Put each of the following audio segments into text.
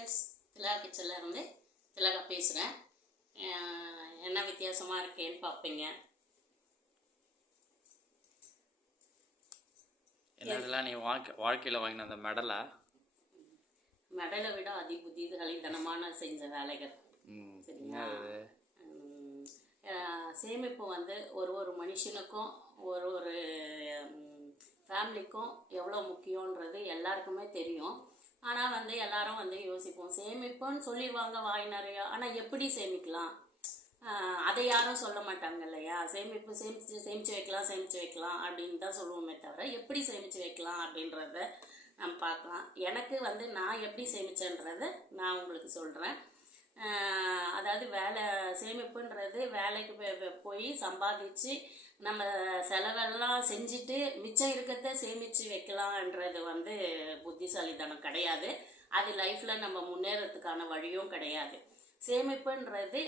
Friends, திலகா கிச்சனில் இருந்து திலகா பேசுகிறேன். என்ன வித்தியாசமாக இருக்கேன்னு பார்ப்பீங்க. என்னதெல்லாம் நீ வாழ்க்கையில் வாங்கின அந்த மெடலை விட அதிபுத்திகளித்தனமான செஞ்ச வேலைகள். சரிங்களா? சேமிப்பு வந்து ஒரு மனுஷனுக்கும் ஒரு ஃபேமிலிக்கும் எவ்வளோ முக்கியன்றது எல்லாருக்குமே தெரியும். ஆனால் வந்து எல்லாரும் வந்து யோசிப்போம், சேமிப்புன்னு சொல்லிடுவாங்க வாய் நிறையா, ஆனால் எப்படி சேமிக்கலாம் அதை யாரும் சொல்ல மாட்டாங்க இல்லையா? சேமிச்சு வைக்கலாம் அப்படின்னு தான் சொல்லுவோமே தவிர எப்படி சேமித்து வைக்கலாம் அப்படின்றத நம்ம பார்க்கலாம். எனக்கு வந்து நான் எப்படி சேமிச்சேன்றதை நான் உங்களுக்கு சொல்கிறேன். அதாவது சேமிப்புன்றது வேலைக்கு போய் சம்பாதிச்சு நம்ம செலவெல்லாம் செஞ்சுட்டு மிச்சம் இருக்கிறத சேமித்து வைக்கலான்றது வந்து புத்திசாலித்தனம் கிடையாது. அது லைஃப்பில் நம்ம முன்னேறதுக்கான வழியும் கிடையாது. சேமிப்புன்றது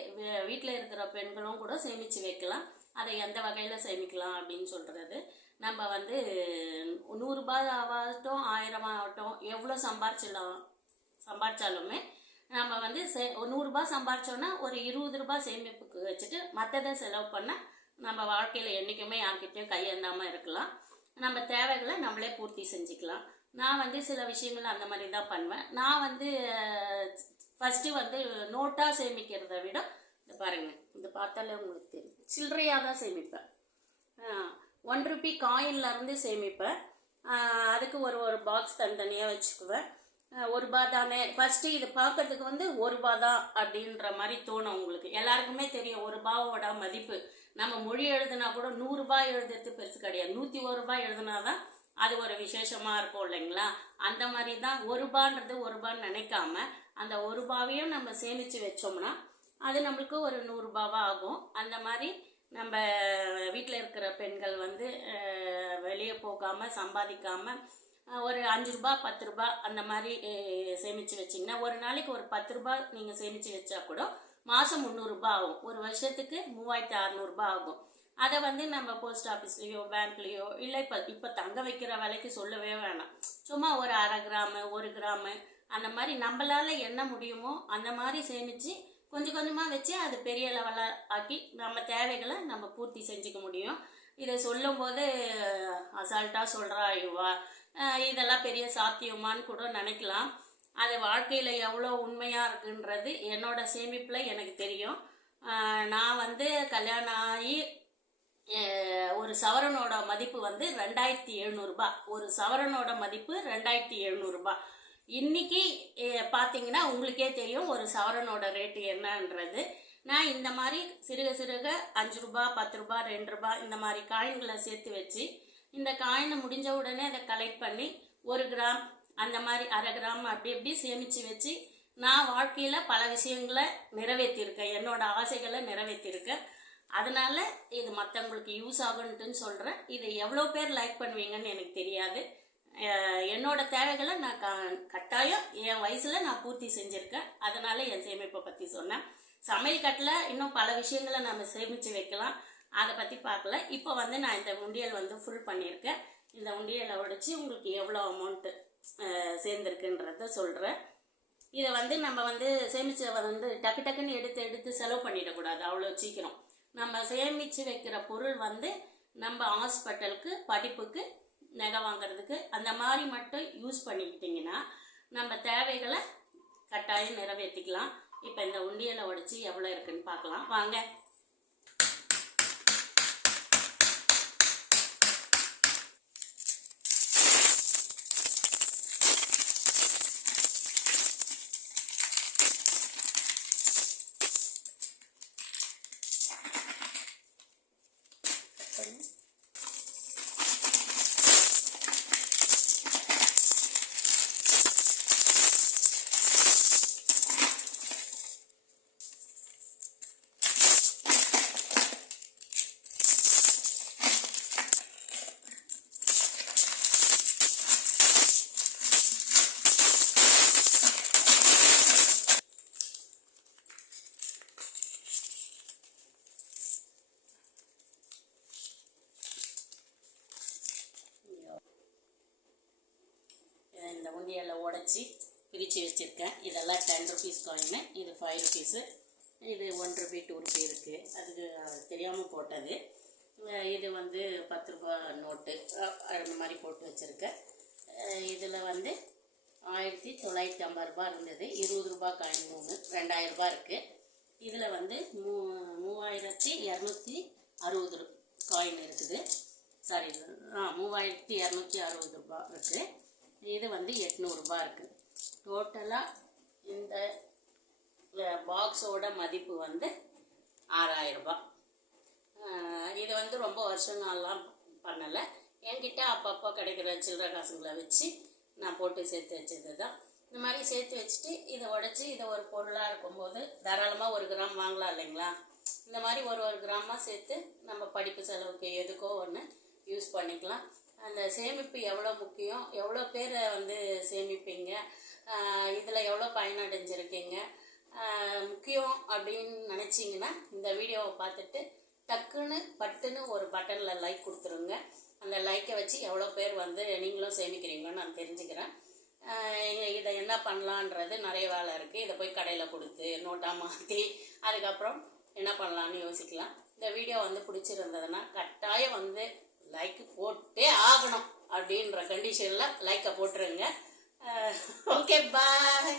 வீட்டில் இருக்கிற பெண்களும் கூட சேமித்து வைக்கலாம். அதை எந்த வகையில் சேமிக்கலாம் அப்படின்னு சொல்கிறது, நம்ம வந்து 100 ரூபாய் ஆகட்டும் 1000 ஆகட்டும் எவ்வளோ சம்பாதிச்சாலுமே நம்ம வந்து 100 ரூபாய் சம்பாதிச்சோன்னா ஒரு 20 ரூபாய் சேமிப்புக்கு வச்சுட்டு மற்றதை செலவு பண்ண நம்ம வாழ்க்கையில் என்றைக்குமே யார்கிட்டையும் கையேந்தாமல் இருக்கலாம். நம்ம தேவைகளை நம்மளே பூர்த்தி செஞ்சுக்கலாம். நான் வந்து சில விஷயங்கள் அந்த மாதிரி தான் பண்ணுவேன். நான் வந்து ஃபஸ்ட்டு வந்து நோட்டாக சேமிக்கிறத விட பாருங்கள், இது பார்த்தாலே உங்களுக்கு தெரியும், சில்லறையாக தான் சேமிப்பேன். 1 ரூபி காயின்லேருந்து சேமிப்பேன். அதுக்கு ஒரு பாக்ஸ் தனித்தனியாக வச்சுக்குவேன். 1 ரூபா தானே ஃபஸ்ட்டு இது பார்க்கறதுக்கு வந்து 1 ரூபா தான் அப்படின்ற மாதிரி தோணும். உங்களுக்கு எல்லாருக்குமே தெரியும் 1 ரூபாவோட மதிப்பு. நம்ம மொழி எழுதுனா கூட 100 ரூபாய் எழுதுறது பெருசு கிடையாது, 101 ரூபாய் எழுதுனா தான் அது ஒரு விசேஷமாக இருக்கும் இல்லைங்களா? அந்த மாதிரி தான் 1 ரூபான்றது 1 ரூபான்னு நினைக்காம அந்த 1 ரூபாவையும் நம்ம சேமித்து வச்சோம்னா அது நம்மளுக்கு ஒரு 100 ரூபாவாக ஆகும். அந்த மாதிரி நம்ம வீட்டில் இருக்கிற பெண்கள் வந்து வெளியே போகாமல் சம்பாதிக்காமல் ஒரு 5 ரூபா 10 ரூபா அந்த மாதிரி சேமித்து வச்சிங்கன்னா ஒரு நாளைக்கு ஒரு 10 ரூபா நீங்கள் சேமித்து வச்சா கூட மாதம் 300 ரூபாய் ஆகும். ஒரு வருஷத்துக்கு 3600 ரூபாய் ஆகும். அதை வந்து நம்ம போஸ்ட் ஆஃபீஸ்லேயோ பேங்க்லேயோ இல்லை இப்போ தங்க வைக்கிற விலைக்கு சொல்லவே வேணாம், சும்மா ஒரு 1/2 கிராமு 1 கிராமு அந்த மாதிரி நம்மளால் என்ன முடியுமோ அந்த மாதிரி சேமித்து கொஞ்சம் கொஞ்சமாக வச்சு அது பெரிய லெவலாக ஆக்கி நம்ம தேவைகளை நம்ம பூர்த்தி செஞ்சுக்க முடியும். இதை சொல்லும்போது அசால்ட்டாக சொல்கிறா ஐயோவா இதெல்லாம் பெரிய சாத்தியமானு கூட நினைக்கலாம். அது வாழ்க்கையில் எவ்வளோ உண்மையாக இருக்குன்றது என்னோட சேமிப்பில் எனக்கு தெரியும். நான் வந்து கல்யாணம் ஆகி ஒரு சவரனோட மதிப்பு வந்து 2700 ரூபாய். ஒரு சவரனோட மதிப்பு 2700 ரூபாய். இன்னைக்கு பார்த்தீங்கன்னா உங்களுக்கே தெரியும் ஒரு சவரனோட ரேட்டு என்னன்றது. நான் இந்த மாதிரி சிறுக 5 ரூபாய் 10 ரூபாய் 2 ரூபாய் இந்த மாதிரி காயின்களை சேர்த்து வச்சு இந்த காயினை முடிஞ்ச உடனே அதை கலெக்ட் பண்ணி 1 கிராம் அந்த மாதிரி 1/2 கிராம் அப்படி சேமித்து வச்சு நான் வாழ்க்கையில் பல விஷயங்களை நிறைவேற்றியிருக்கேன், என்னோட ஆசைகளை நிறைவேற்றியிருக்கேன். அதனால இது மற்றவங்களுக்கு யூஸ் ஆகுன்ட்டுன்னு சொல்கிறேன். இதை எவ்வளோ பேர் லைக் பண்ணுவீங்கன்னு எனக்கு தெரியாது. என்னோட தேவைகளை நான் கட்டாயம் என் வயசில் நான் பூர்த்தி செஞ்சுருக்கேன். அதனால என் சேமிப்பை பற்றி சொன்னேன். சமையல் கட்டில் இன்னும் பல விஷயங்களை நம்ம சேமித்து வைக்கலாம், அதை பற்றி பார்க்கல. இப்போ வந்து நான் இந்த உண்டியல் வந்து ஃபுல் பண்ணியிருக்கேன். இந்த உண்டியலை உடைச்சி உங்களுக்கு எவ்வளோ அமௌண்ட்டு சேர்ந்துருக்குன்றத சொல்கிறேன். இதை வந்து நம்ம வந்து சேமிச்ச வந்து டக்குன்னு எடுத்து செலவு பண்ணிடக்கூடாது அவ்வளோ சீக்கிரம். நம்ம சேமித்து வைக்கிற பொருள் வந்து நம்ம ஹாஸ்பிட்டலுக்கு படிப்புக்கு நகை வாங்கிறதுக்கு அந்த மாதிரி மட்டும் யூஸ் பண்ணிக்கிட்டிங்கன்னா நம்ம தேவைகளை கட்டாயம் நிறைவேற்றிக்கலாம். இப்போ இந்த உண்டியலை உடைச்சி எவ்வளோ இருக்குன்னு பார்க்கலாம் வாங்க. பிரித்து வச்சுருக்கேன். இதெல்லாம் 10 ருபீஸ் காயின்னு, இது 5 ருபீஸு, இது 1 ருபி 2 ருபி இருக்குது. அதுக்கு தெரியாமல் போட்டது. இது வந்து 10 ரூபா நோட்டு அந்த மாதிரி போட்டு வச்சுருக்கேன். இதில் வந்து 1950 ரூபா இருந்தது. 20 ரூபா காயின் 3, 2000 ரூபா இருக்குது. இதில் வந்து 3260 காயின் இருக்குது. சாரி, 3260 ரூபா இருக்குது. இது வந்து 800 ரூபா இருக்குது. டோட்டலாக இந்த பாக்ஸோட மதிப்பு வந்து 6000 ரூபா. இது வந்து ரொம்ப வருஷங்கள்லாம் பண்ணலை. என்கிட்ட அப்பப்போ கிடைக்கிற சில்லறை காசுங்களை வச்சு நான் போட்டு சேர்த்து வச்சது தான். இந்த மாதிரி சேர்த்து வச்சுட்டு இதை உடச்சி இதை ஒரு பொருளாக இருக்கும்போது தாராளமாக 1 கிராம் வாங்கலாம் இல்லைங்களா? இந்த மாதிரி ஒரு கிராமாக சேர்த்து நம்ம படிப்பு செலவுக்கு எதுக்கோ ஒன்று யூஸ் பண்ணிக்கலாம். அந்த சேமிப்பு எவ்வளோ முக்கியம், எவ்வளோ பேர் வந்து சேமிப்பீங்க, இதில் எவ்வளோ பயனடைஞ்சிருக்கீங்க முக்கியம் அப்படின்னு நினச்சிங்கன்னா இந்த வீடியோவை பார்த்துட்டு டக்குன்னு பட்டுன்னு ஒரு பட்டனில் லைக் கொடுத்துருங்க. அந்த லைக்கை வச்சு எவ்வளோ பேர் வந்து நீங்களும் சேமிக்கிறீங்கன்னு நான் தெரிஞ்சுக்கிறேன். இதை என்ன பண்ணலான்றது நிறைய வேலை இருக்குது. இதை போய் கடையில் கொடுத்து நோட்டாக மாற்றி அதுக்கப்புறம் என்ன பண்ணலான்னு யோசிக்கலாம். இந்த வீடியோ வந்து பிடிச்சிருந்ததுன்னா கட்டாயம் வந்து லைக் போட்டே ஆகணும் அப்படின்ற கண்டிஷனில் லைக்கை போட்டுருங்க. ஓகே, பாய்.